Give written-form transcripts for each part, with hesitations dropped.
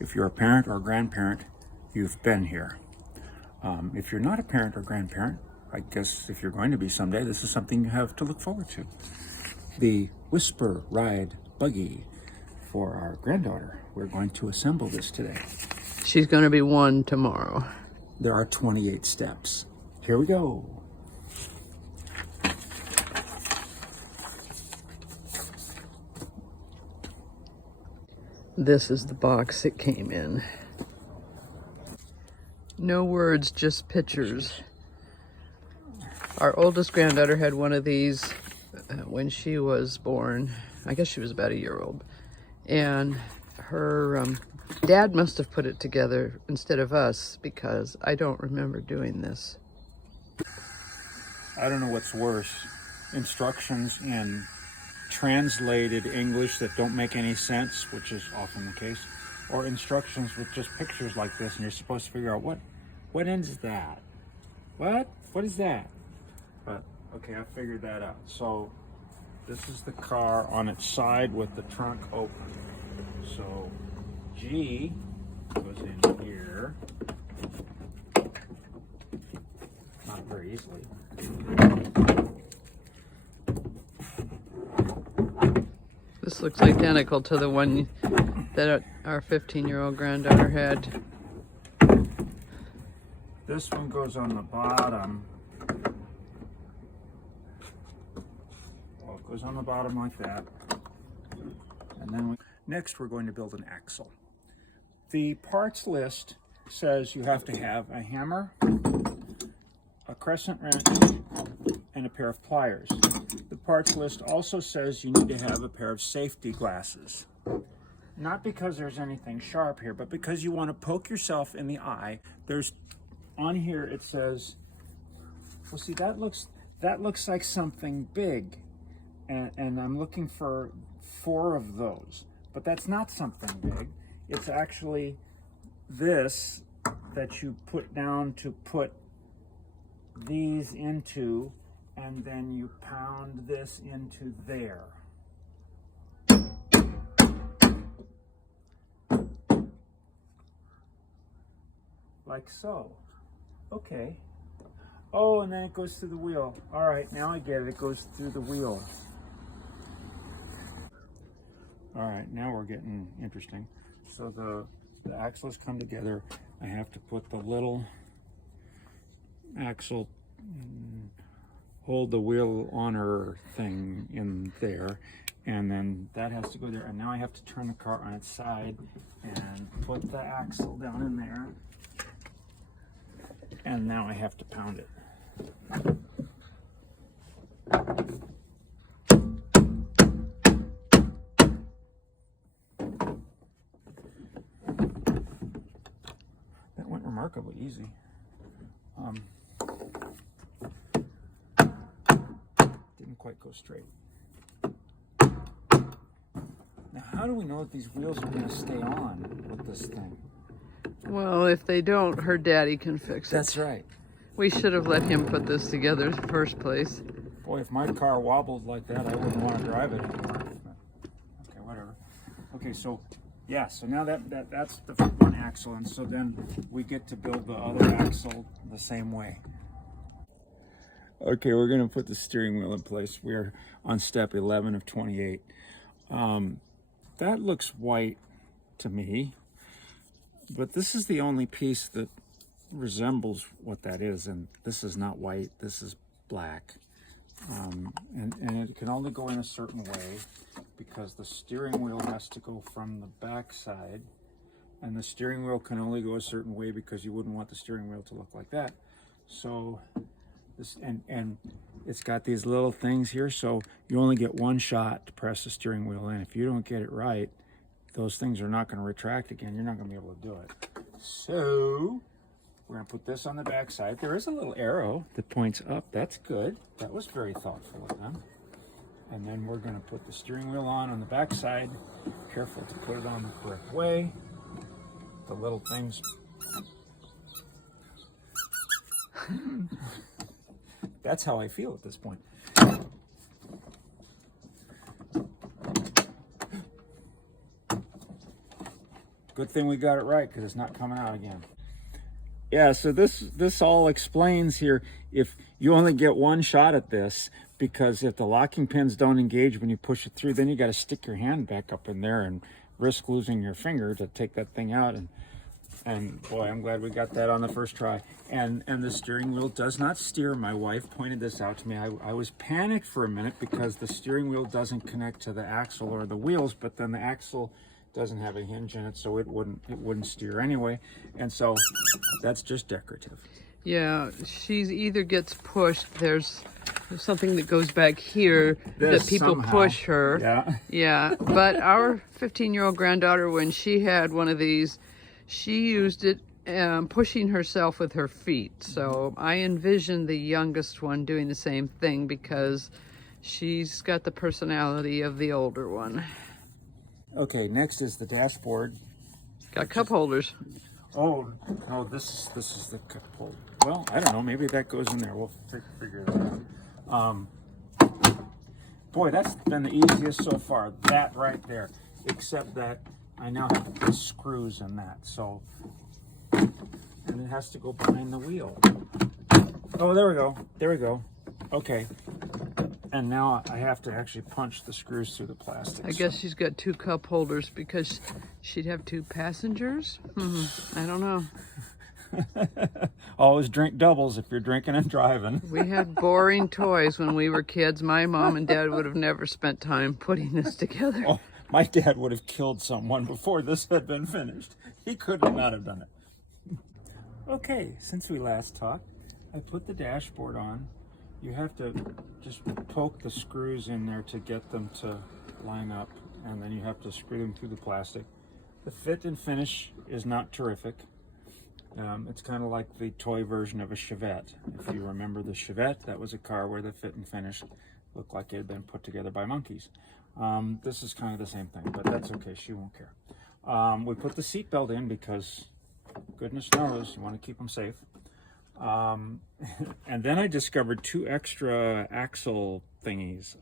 If you're a parent or a grandparent, you've been here. If you're not a parent or grandparent, I guess if you're going to be someday, this is something you have to look forward to. The Whisper Ride Buggy for our granddaughter. We're going to assemble this today. She's going to be 1 tomorrow. There are 28 steps. Here we go. This is the box it came in. No words, just pictures. Our oldest granddaughter had one of these when she was born. I guess she was about a year old. And her dad must have put it together instead of us, because I don't remember doing this. I don't know what's worse, instructions in translated English that don't make any sense, which is often the case, or instructions with just pictures like this, and you're supposed to figure out what end is that? What is that? But okay, I figured that out. So this is the car on its side with the trunk open. So G goes in here, not very easily. This looks identical to the one that our 15-year-old granddaughter had. This one goes on the bottom. Well, it goes on the bottom like that. And then next we're going to build an axle. The parts list says you have to have a hammer, a crescent wrench, and a pair of pliers. The parts list also says you need to have a pair of safety glasses. Not because there's anything sharp here, but because you want to poke yourself in the eye. There's on here it says, well, see, that looks like something big, and I'm looking for 4 of those, but that's not something big. It's actually this that you put down to put these into, and then you pound this into there. Like so. Okay. Oh, and then it goes through the wheel. All right, now I get it. It goes through the wheel. All right, now we're getting interesting. So the axles come together. I have to put the little axle, hold the wheel on her thing in there, and then that has to go there. And now I have to turn the car on its side and put the axle down in there. And now I have to pound it. That went remarkably easy. Didn't quite go straight. Now, how do we know that these wheels are going to stay on with this thing? Well, if they don't, her daddy can fix it. That's right. We should have let him put this together in the first place. Boy, if my car wobbled like that, I wouldn't want to drive it anymore. Okay, whatever. Okay, so yeah, so now that's the one axle, and so then we get to build the other axle the same way. Okay, we're going to put the steering wheel in place. We're on step 11 of 28. That looks white to me, but this is the only piece that resembles what that is, and this is not white, this is black. And it can only go in a certain way because the steering wheel has to go from the back side, and the steering wheel can only go a certain way because you wouldn't want the steering wheel to look like that. So this, and it's got these little things here, so you only get one shot to press the steering wheel in. If you don't get it right, those things are not going to retract again. You're not going to be able to do it. So we're going to put this on the back side. There is a little arrow that points up. That's good. That was very thoughtful of them. And then we're going to put the steering wheel on the back side. Careful to put it on the correct way. The little things. That's how I feel at this point. Good thing we got it right, because it's not coming out again. Yeah, so this all explains here, if you only get one shot at this, because if the locking pins don't engage when you push it through, then you got to stick your hand back up in there and risk losing your finger to take that thing out. And boy, I'm glad we got that on the first try. And the steering wheel does not steer. My wife pointed this out to me. I was panicked for a minute because the steering wheel doesn't connect to the axle or the wheels, but then the axle doesn't have a hinge in it, so it wouldn't steer anyway. And so that's just decorative. Yeah, she's either gets pushed. There's something that goes back here This that people somehow. push her. Yeah. Yeah, but our 15-year-old granddaughter, when she had one of these, she used it pushing herself with her feet. So I envision the youngest one doing the same thing because she's got the personality of the older one. Okay, next is the dashboard. Got cup holders. Oh, no, this is the cup holder. Well, I don't know. Maybe that goes in there. We'll figure that out. Boy, that's been the easiest so far. That right there. Except that I now have to put screws in that. So, and it has to go behind the wheel. Oh, there we go. There we go. Okay. And now I have to actually punch the screws through the plastic. I guess she's got two cup holders because she'd have two passengers. I don't know. Always drink doubles if you're drinking and driving. We had boring toys when we were kids. My mom and dad would have never spent time putting this together. Oh, my dad would have killed someone before this had been finished. He could not have done it. Okay, since we last talked, I put the dashboard on. You have to just poke the screws in there to get them to line up, and then you have to screw them through the plastic. The fit and finish is not terrific. It's kind of like the toy version of a Chevette. If you remember the Chevette, that was a car where the fit and finish looked like it had been put together by monkeys. This is kind of the same thing, but that's okay. She won't care. We put the seat belt in because goodness knows you want to keep them safe. And then I discovered two extra axle thingies.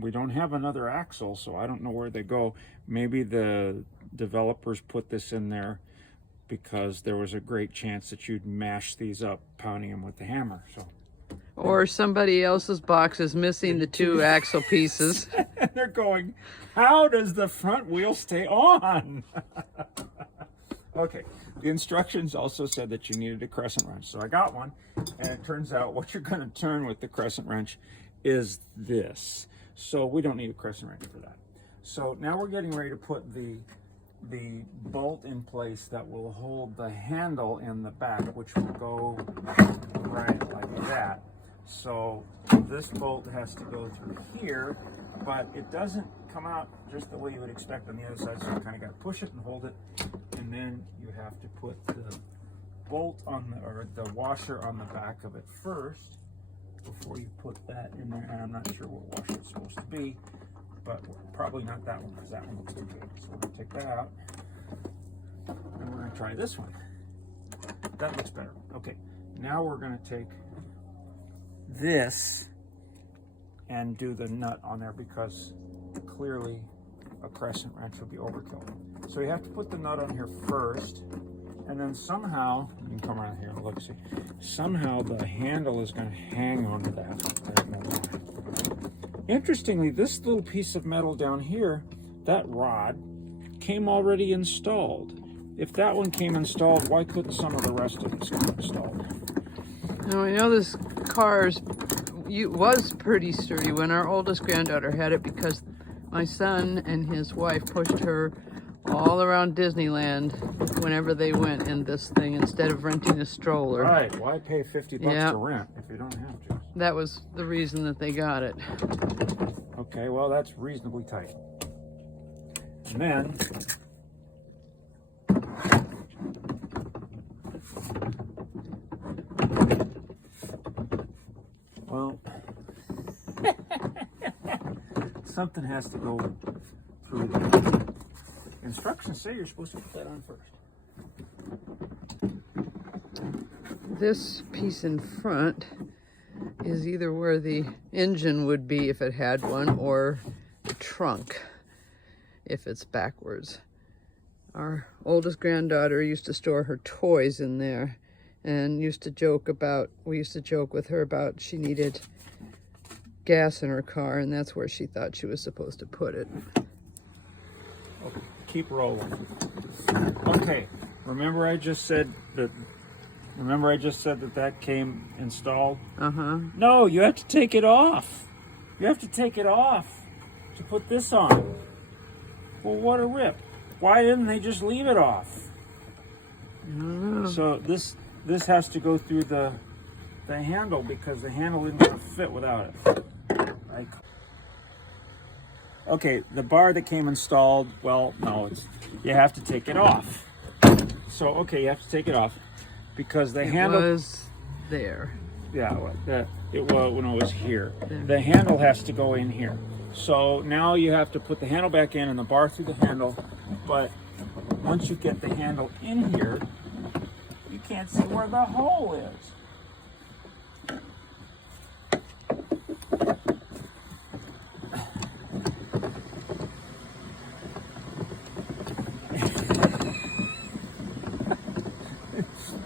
We don't have another axle, so I don't know where they go. Maybe the developers put this in there because there was a great chance that you'd mash these up pounding them with the hammer. So, Or somebody else's box is missing the two axle pieces. and they're going, how does the front wheel stay on? Okay, the instructions also said that you needed a crescent wrench. So I got one, and it turns out what you're going to turn with the crescent wrench is this. So we don't need a crescent wrench for that. So now we're getting ready to put the bolt in place that will hold the handle in the back, which will go right like that. So this bolt has to go through here, but it doesn't come out just the way you would expect on the other side. So you kind of got to push it and hold it, and then you have to put the bolt on the washer on the back of it first before you put that in there. And I'm not sure what washer it's supposed to be, but probably not that one because that one looks too big. So we're going to take that out, and we're going to try this one. That looks better. Okay, now we're going to take this and do the nut on there because clearly a crescent wrench would be overkill. So you have to put the nut on here first, and then somehow, you can come around here and look, see, somehow the handle is going to hang onto that. Interestingly, this little piece of metal down here, that rod, came already installed. If that one came installed, why couldn't some of the rest of this come installed? Now I know this car was pretty sturdy when our oldest granddaughter had it because my son and his wife pushed her all around Disneyland whenever they went in this thing instead of renting a stroller. Right, why pay $50 to rent if you don't have to? That was the reason that they got it. Okay, well that's reasonably tight. And then well, something has to go through the instructions say you're supposed to put that on first. This piece in front is either where the engine would be if it had one, or the trunk if it's backwards. Our oldest granddaughter used to store her toys in there, and we used to joke with her about she needed gas in her car, and that's where she thought she was supposed to put it. Okay, keep rolling. Okay, remember I just said that that came installed? Uh-huh. No, you have to take it off. You have to take it off to put this on. Well, what a rip. Why didn't they just leave it off? I don't know. So this has to go through the handle, because the handle isn't going to fit without it. Okay, the bar that came installed, well, no, you have to take it off. So, okay, you have to take it off because the handle was there. Yeah, it was when it was here. Yeah. The handle has to go in here. So now you have to put the handle back in and the bar through the handle. But once you get the handle in here, you can't see where the hole is.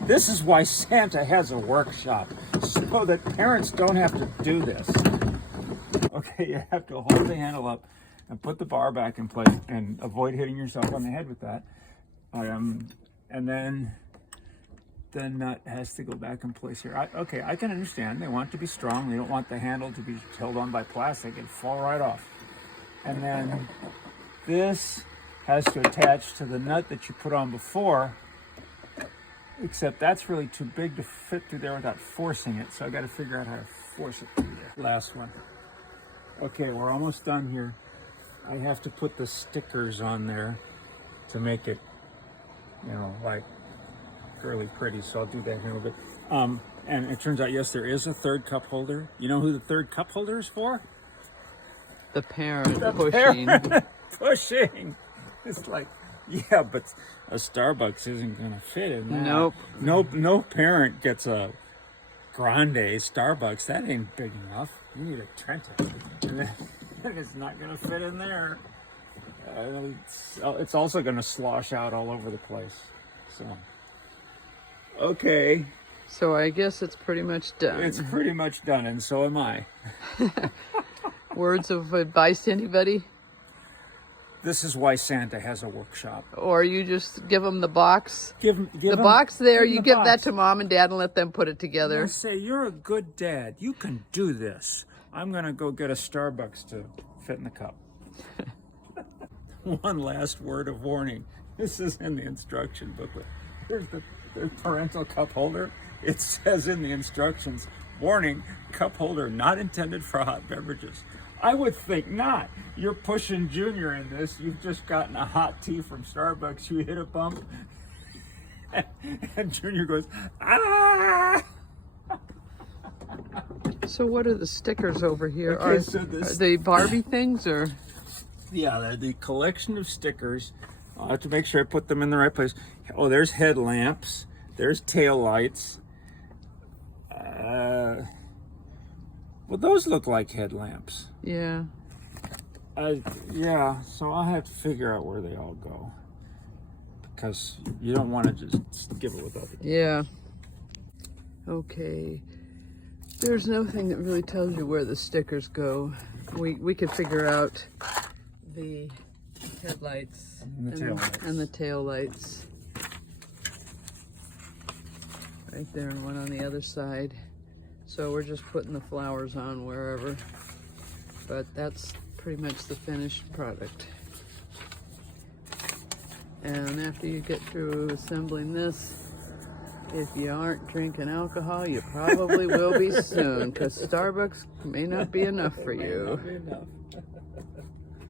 This is why Santa has a workshop, so that parents don't have to do this. Okay, you have to hold the handle up and put the bar back in place and avoid hitting yourself on the head with that. And then the nut has to go back in place here. Okay, I can understand. They want it to be strong. They don't want the handle to be held on by plastic and fall right off. And then this has to attach to the nut that you put on before, except that's really too big to fit through there without forcing it. So I got to figure out how to force it through there. Last one. Okay, we're almost done here. I have to put the stickers on there to make it, like really pretty. So I'll do that in a little bit. And it turns out, yes, there is a third cup holder. You know who the third cup holder is for? The parent The pushing. parent pushing. It's like, yeah, but a Starbucks isn't going to fit in that. Nope. No parent gets a grande Starbucks. That ain't big enough. You need a Trenton. And it's not going to fit in there. It's also going to slosh out all over the place. So, okay. So I guess it's pretty much done. It's pretty much done, and so am I. Words of advice to anybody? This is why Santa has a workshop. Or you just give them the box. Give the box there, you give box. that to mom and dad and let them put it together. You say, you're a good dad. You can do this. I'm going to go get a Starbucks to fit in the cup. One last word of warning. This is in the instruction booklet. Here's the parental cup holder. It says in the instructions, warning, cup holder not intended for hot beverages. I would think not. You're pushing Junior in this. You've just gotten a hot tea from Starbucks. You hit a bump, and Junior goes, ah! So what are the stickers over here? Okay, so are they Barbie things or? Yeah, they're the collection of stickers. I'll have to make sure I put them in the right place. Oh, there's headlamps. There's tail lights. Well, those look like headlamps. Yeah. Yeah, so I'll have to figure out where they all go. Because you don't want to just give it without it. Yeah. Okay. There's nothing that really tells you where the stickers go. We could figure out the headlights and the tail lights. Right there and one on the other side. So we're just putting the flowers on wherever. But that's pretty much the finished product. And after you get through assembling this, if you aren't drinking alcohol, you probably will be soon, because Starbucks may not be enough for you.